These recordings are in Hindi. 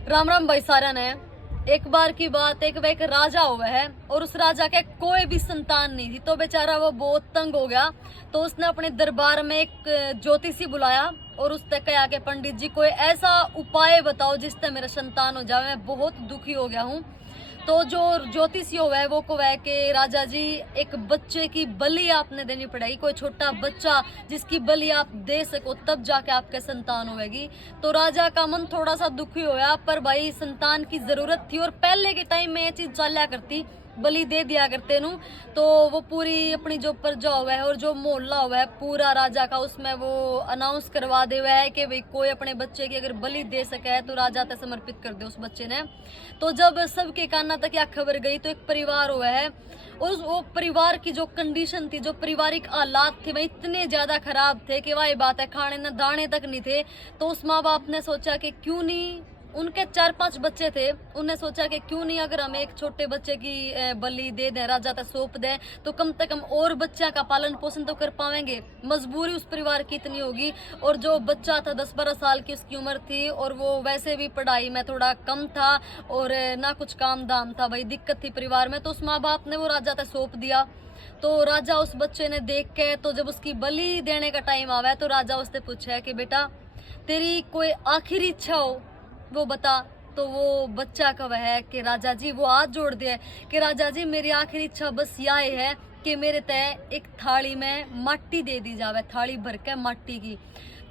राम राम भाई सारा ने। एक बार की बात, एक राजा हुआ है और उस राजा के कोई भी संतान नहीं थी, तो बेचारा वो बहुत तंग हो गया। तो उसने अपने दरबार में एक ज्योतिषी बुलाया और उससे कहा कि पंडित जी कोई ऐसा उपाय बताओ जिससे मेरा संतान हो जाए, मैं बहुत दुखी हो गया हूँ। तो जो ज्योतिषी हो है वो को है कि राजा जी एक बच्चे की बलि आपने देनी पड़ेगी, कोई छोटा बच्चा जिसकी बलि आप दे सको तब जाके आपके संतान होगी। तो राजा का मन थोड़ा सा दुखी होया, पर भाई संतान की जरूरत थी और पहले के टाइम में ये चीज चला करती, बलि दे दिया करते नु। तो वो पूरी अपनी जो प्रजा हुआ है और जो मोहल्ला हुआ है पूरा राजा का, उसमें वो अनाउंस करवा दे हुआ है कि भाई कोई अपने बच्चे की अगर बलि दे सके तो राजा तक समर्पित कर दे उस बच्चे ने। तो जब सबके काना तक यह खबर गई तो एक परिवार हुआ है और वो परिवार की जो कंडीशन थी, जो पारिवारिक हालात थे वह इतने ज्यादा खराब थे कि वही बात है खाने न दाने तक नहीं थे। तो उस माँ बाप ने सोचा कि क्यों नहीं, उनके 4-5 बच्चे थे, उन्हें सोचा कि क्यों नहीं अगर हम एक छोटे बच्चे की बलि दे दें, राजा तक सौंप दें, तो कम से कम और बच्चा का पालन पोषण तो कर पाएंगे। मजबूरी उस परिवार की इतनी होगी और जो बच्चा था 10-12 साल की उसकी उम्र थी और वो वैसे भी पढ़ाई में थोड़ा कम था और ना कुछ काम धाम था, भाई दिक्कत थी परिवार में। तो उस माँ बाप ने वो राजा तक सौंप दिया। तो राजा उस बच्चे ने देख के, तो जब उसकी बलि देने का टाइम आवा है तो राजा उससे पूछा है कि बेटा तेरी कोई आखिरी इच्छा हो वो बता। तो वो बच्चा कब है कि राजा जी वो हाथ जोड़ दिया कि राजा जी मेरी आखिरी इच्छा बस यह है कि मेरे तय एक थाली में माटी दे दी जावे, थाली भर के माटी की।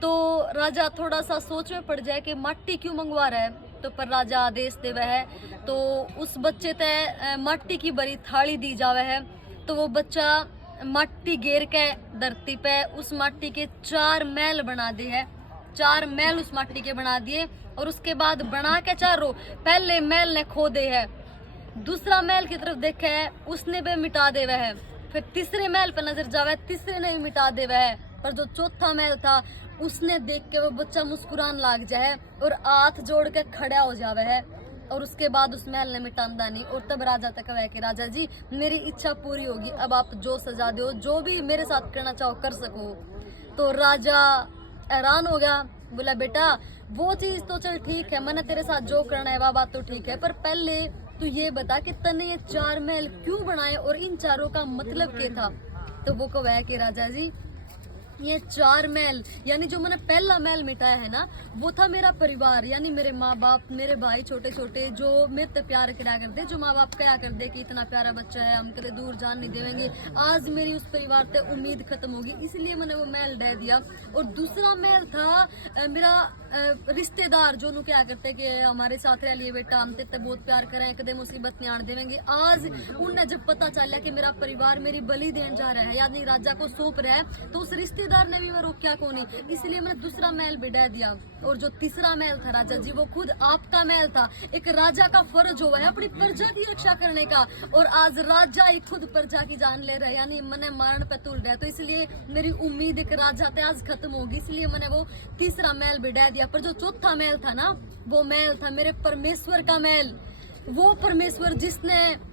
तो राजा थोड़ा सा सोच में पड़ जाए कि माटी क्यों मंगवा रहा है, तो पर राजा आदेश दे वह है तो उस बच्चे तय माटी की भरी थाली दी जावे है। तो वो बच्चा माटी घेर के धरती पे उस माटी के 4 महल बना दिए है, 4 महल उस माटी के बना दिए और उसके बाद बना के चारों, पहले महल ने खो दे है, दूसरा महल की तरफ देखे है उसने भी मिटा दे है, फिर तीसरे महल पर नजर जावे तीसरे ने भी मिटा दे है, पर जो चौथा महल था उसने देख के वो बच्चा मुस्कुरान लाग जाए और हाथ जोड़ के खड़ा हो जावे है और उसके बाद उस महल ने मिटांदा नहीं। और तब राजा तक है कि राजा जी मेरी इच्छा पूरी होगी, अब आप जो सजा दो, जो भी मेरे साथ करना चाहो कर सको। तो राजा हैरान हो गया, बोला बेटा वो चीज तो चल ठीक है, मैंने तेरे साथ जो करना है वह बात तो ठीक है, पर पहले तू ये बता कि तने ये 4 महल क्यों बनाए और इन चारों का मतलब क्या था। तो वो कहा है कि राजा जी ये 4 महल यानी जो मैंने पहला महल मिटाया है ना वो था मेरा परिवार, यानी मेरे माँ बाप, मेरे भाई छोटे छोटे जो मेरे से प्यार करा कर दे, जो माँ बाप कहा कर दे कि इतना प्यारा बच्चा है हम कदे दूर जान नहीं देवेंगे। आज मेरी उस परिवार से उम्मीद खत्म होगी, इसलिए मैंने वो महल दे दिया। और दूसरा महल था मेरा रिश्तेदार जो नु क्या करते कि हमारे साथ रह लिए बेटा, हम तेरे बहुत प्यार करें, कदे मुसीबत नहीं आने देवेंगे। आज उन्हें जब पता चल कि मेरा परिवार मेरी बलि देने जा रहा है यानी राजा को सौंप रहा है, तो उस रिश्तेदार ने भी मैं रोक्या को नहीं, इसलिए मैंने दूसरा महल बिठा दिया। और जो तीसरा महल था राजा जी वो खुद आपका महल था। एक राजा का फर्ज हुआ है अपनी प्रजा की रक्षा करने का, और आज राजा ही खुद प्रजा की जान ले रहा है, यानी मैंने मरण पे तुल रहा है। तो इसलिए मेरी उम्मीद एक राजा थे आज खत्म होगी, इसलिए मैंने वो तीसरा महल बिठा दिया। पर जो चौथा महल था ना वो महल था मेरे परमेश्वर का महल, वो परमेश्वर जिसने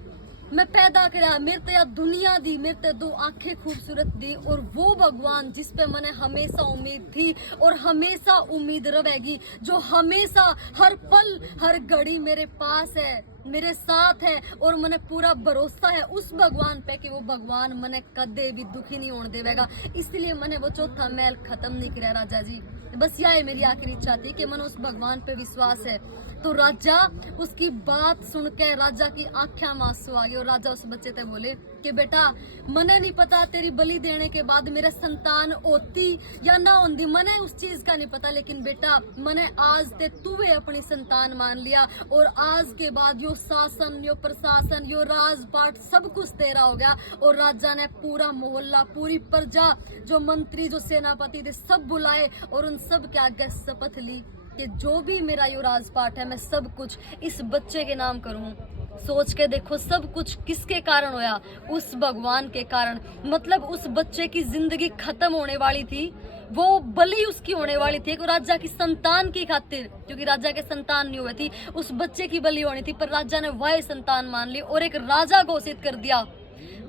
मैं पैदा करा, मेरे ते दुनिया दी, मेरे ते 2 आंखें खूबसूरत दी, और वो भगवान जिस पे मैंने हमेशा उम्मीद थी और हमेशा उम्मीद रहेगी, जो हमेशा हर पल हर घड़ी मेरे पास है, मेरे साथ है और मैंने पूरा भरोसा है उस भगवान पे कि वो भगवान मैंने कदे भी दुखी नहीं होने देगा। इसलिए मैंने वो चौथा महल खत्म नहीं किया राजा जी, बस यह मेरी आखिरी इच्छा थी कि मैंने उस भगवान पे विश्वास है। तो राजा उसकी बात सुन के राजा की आंखें में आंसू आ गए और राजा उस बच्चे से बोले कि बेटा मने नहीं पता तेरी बलि देने के बाद मेरे संतान होती या ना होती, मने उस चीज का नहीं पता, लेकिन बेटा मने आज ते तुवे अपनी संतान मान लिया और आज के बाद यो शासन यो प्रशासन यो राजपाट सब कुछ तेरा हो गया। और राजा ने पूरा मोहल्ला, पूरी प्रजा, जो मंत्री जो सेनापति थे सब बुलाए और उन सब के आगे शपथ ली कि जो भी मेरा यो राजपाट है मैं सब कुछ इस बच्चे के नाम करूं। सोच के देखो सब कुछ किसके कारण होया, उस भगवान के कारण। मतलब उस बच्चे की जिंदगी खत्म होने वाली थी, वो बलि उसकी होने वाली थी एक राजा की संतान की खातिर, क्योंकि राजा के संतान नहीं हुए थी, उस बच्चे की बलि होनी थी, पर राजा ने वह संतान मान ली और एक राजा घोषित कर दिया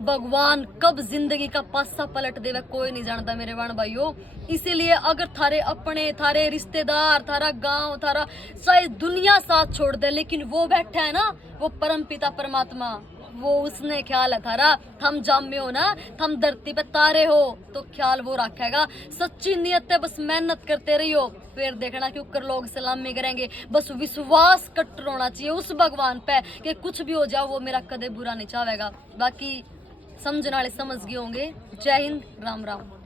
भगवान कब जिंदगी का पासा पलट देवे कोई नहीं जानता मेरे वाण भाइयों। इसीलिए अगर थारे अपने, थारे रिश्तेदार, थारा गांव, थारा शायद दुनिया साथ छोड़ दे, लेकिन वो बैठा है ना, वो परम पिता परमात्मा, वो उसने ख्याल है थारा। थम जामे हो ना, थम धरती पे तारे हो, तो ख्याल वो रखेगा। सच्ची नियत है, बस मेहनत करते रहियो, फिर देखना कि ऊपर लोग सलामी करेंगे। बस विश्वास कट्टर होना चाहिए उस भगवान पे कि कुछ भी हो जाओ वो मेरा कदे बुरा नहीं चाहेगा। बाकी समझने वाले समझ गए होंगे। जय हिंद, राम राम।